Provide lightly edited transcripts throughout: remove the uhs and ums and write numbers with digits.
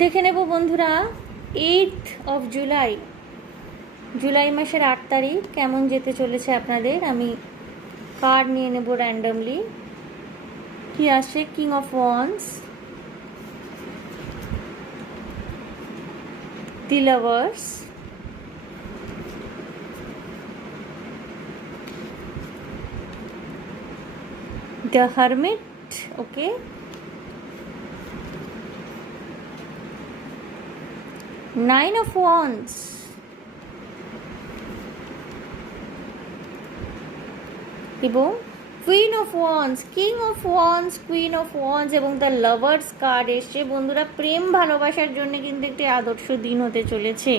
দেখে নেব বন্ধুরা 8th of জুলাই, জুলাই মাসের 8 তারিখ কেমন যেতে চলেছে আপনাদের। আমি কার্ড নিয়ে নেব র্যান্ডমলি। কি আসে? King of wands, the lovers, the hermit, okay, nine of wands, এবং queen of wands, king of wands, queen of wands এবং দ্য লাভার্স কার্ড এসছে। বন্ধুরা, প্রেম ভালোবাসার জন্য কিন্তু একটি আদর্শ দিন হতে চলেছে।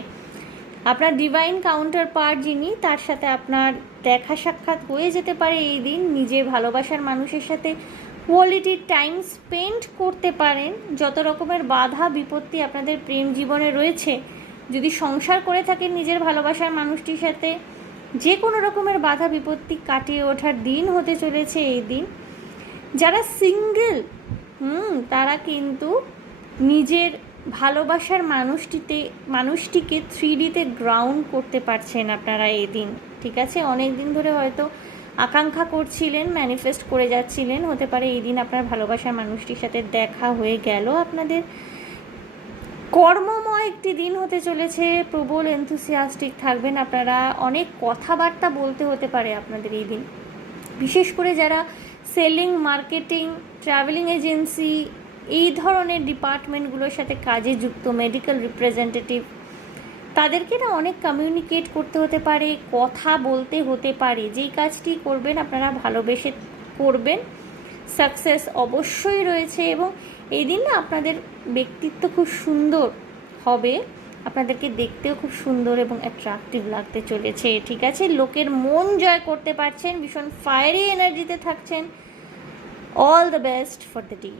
আপনার ডিভাইন কাউন্টার পার্ট যিনি, তার সাথে আপনার দেখা সাক্ষাৎ হয়ে যেতে পারে এই দিন। নিজের ভালোবাসার মানুষের সাথে কোয়ালিটি টাইম স্পেন্ড করতে পারেন। যত রকমের বাধা বিপত্তি আপনাদের প্রেম জীবনে রয়েছে, যদি সংসার করে থাকেন নিজের ভালোবাসার মানুষটির সাথে, যে কোনো রকমের বাধা বিপত্তি কাটিয়ে ওঠার দিন হতে চলেছে এই দিন। যারা সিঙ্গেল তারা কিন্তু নিজের ভালোবাসার মানুষটিকে 3Dতে গ্রাউন্ড করতে পারছেন আপনারা এই দিন, ঠিক আছে? অনেক দিন ধরে হয়তো আকাঙ্ক্ষা করছিলেন, ম্যানিফেস্ট করে যাচ্ছিলেন, হতে পারে এই দিন আপনার ভালোবাসার মানুষটির সাথে দেখা হয়ে গেল। আপনাদের কর্মময় একটি দিন হতে চলেছে, প্রবল এনথুসিয়াস্টিক থাকবেন আপনারা, অনেক কথাবার্তা বলতে হতে পারে আপনাদের এই দিন। বিশেষ করে যারা সেলিং, মার্কেটিং, ট্রাভেলিং এজেন্সি এই ধরনের ডিপার্টমেন্টগুলোর সাথে কাজে যুক্ত, মেডিকেল রিপ্রেজেন্টেটিভ, তাদেরকে না অনেক কমিউনিকেট করতে হতে পারে, কথা বলতে হতে পারে। যেই কাজটি করবেন আপনারা ভালোবেসে করবেন, সাকসেস অবশ্যই রয়েছে। এবং এই দিন না আপনাদের ব্যক্তিত্ব খুব সুন্দর হবে, আপনাদেরকে দেখতেও খুব সুন্দর এবং অ্যাট্রাকটিভ লাগতে চলেছে, ঠিক আছে? লোকের মন জয় করতে পারছেন, ভীষণ ফায়ারি এনার্জিতে থাকছেন। All the best for the day.